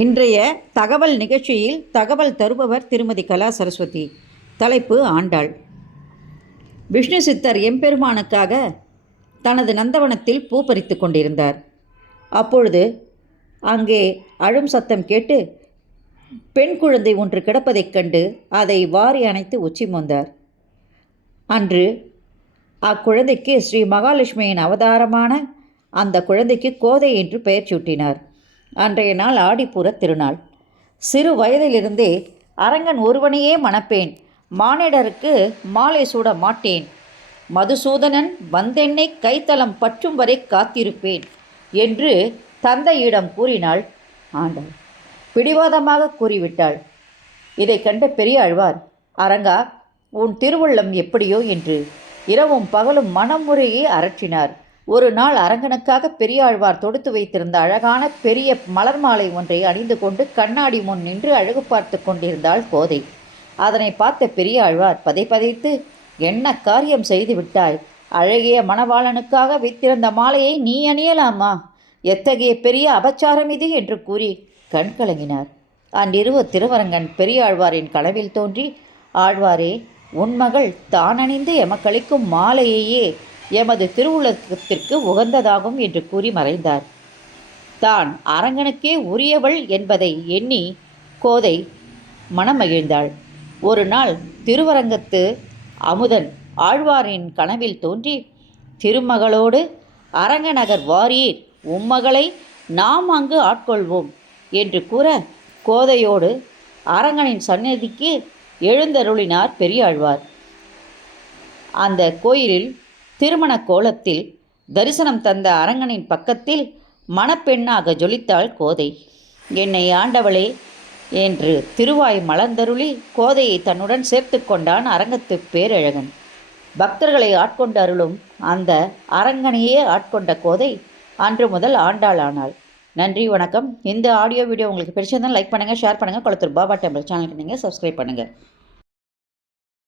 இன்றைய தகவல் நிகழ்ச்சியில் தகவல் தருபவர் திருமதி கலா சரஸ்வதி. தலைப்பு ஆண்டாள். விஷ்ணு சித்தர் எம்பெருமானுக்காக தனது நந்தவனத்தில் பூ பறித்து கொண்டிருந்தார். அப்பொழுது அங்கே அழும் சத்தம் கேட்டு பெண் குழந்தை ஒன்று கிடப்பதைக் கண்டு அதை வாரி அணைத்து உச்சி மோந்தார். அன்று அக்குழந்தைக்கு ஸ்ரீ மகாலட்சுமியின் அவதாரமான அந்த குழந்தைக்கு கோதை என்று பெயர் சூட்டினார். அன்றைய நாள் ஆடிப்பூர திருநாள். சிறு வயதிலிருந்தே அரங்கன் ஒருவனையே மணப்பேன், மானிடருக்கு மாலை சூட மாட்டேன், மதுசூதனன் வந்தென்னை கைத்தலம் பற்றும் வரை காத்திருப்பேன் என்று தந்தையிடம் கூறினாள் ஆண்டாள். பிடிவாதமாக கூறிவிட்டாள். இதை கண்ட பெரியாழ்வார், அரங்கா, உன் திருவுள்ளம் எப்படியோ என்று இரவும் பகலும் மனமுறையே அரற்றினார். ஒரு நாள் அரங்கனுக்காக பெரியாழ்வார் தொடுத்து வைத்திருந்த அழகான பெரிய மலர் மாலை ஒன்றை அணிந்து கொண்டு கண்ணாடி முன் நின்று அழகு பார்த்து கொண்டிருந்தாள் கோதை. அதனை பார்த்த பெரியாழ்வார் பதைத்து, என்ன காரியம் செய்து விட்டாய்? அழகிய மணவாளனுக்காக வைத்திருந்த மாலையை நீ அணியலாமா? எத்தகைய பெரிய அபச்சாரம் இது என்று கூறி கண் கலங்கினார். அன்றிரவு திருவரங்கன் பெரியாழ்வாரின் கனவில் தோன்றி, ஆழ்வாரே, உன் மகள் தான் அணிந்து எமக்களிக்கும் மாலையையே எமது திருவுலகத்திற்கு உகந்ததாகும் என்று கூறி மறைந்தார். தான் அரங்கனுக்கே உரியவள் என்பதை எண்ணி கோதை மனமகிழ்ந்தாள். ஒரு நாள் திருவரங்கத்து அமுதன் ஆழ்வாரின் கனவில் தோன்றி, திருமகளோடு அரங்கநகர் வாரீர், உம்மகளை நாம் அங்கு ஆட்கொள்வோம் என்று கூற கோதையோடு அரங்கனின் சந்நிதிக்கு எழுந்தருளினார் பெரியாழ்வார். அந்த கோயிலில் திருமண கோலத்தில் தரிசனம் தந்த அரங்கனின் பக்கத்தில் மணப்பெண்ணாக ஜொலித்தாள் கோதை. என்னை ஆண்டவளே என்று திருவாய் மலர்ந்தருளி கோதையை தன்னுடன் சேர்த்து கொண்டான் அரங்கத்து பேரழகன். பக்தர்களை ஆட்கொண்டு அருளும் அந்த அரங்கனையே ஆட்கொண்ட கோதை அன்று முதல் ஆண்டாள் ஆனாள். நன்றி, வணக்கம். இந்த ஆடியோ வீடியோ உங்களுக்கு பிடிச்சிருந்தால் லைக் பண்ணுங்கள், ஷேர் பண்ணுங்கள். குளத்தூர் பாபா டெம்பிள் சேனலுக்கு நீங்கள் சப்ஸ்கிரைப் பண்ணுங்கள்.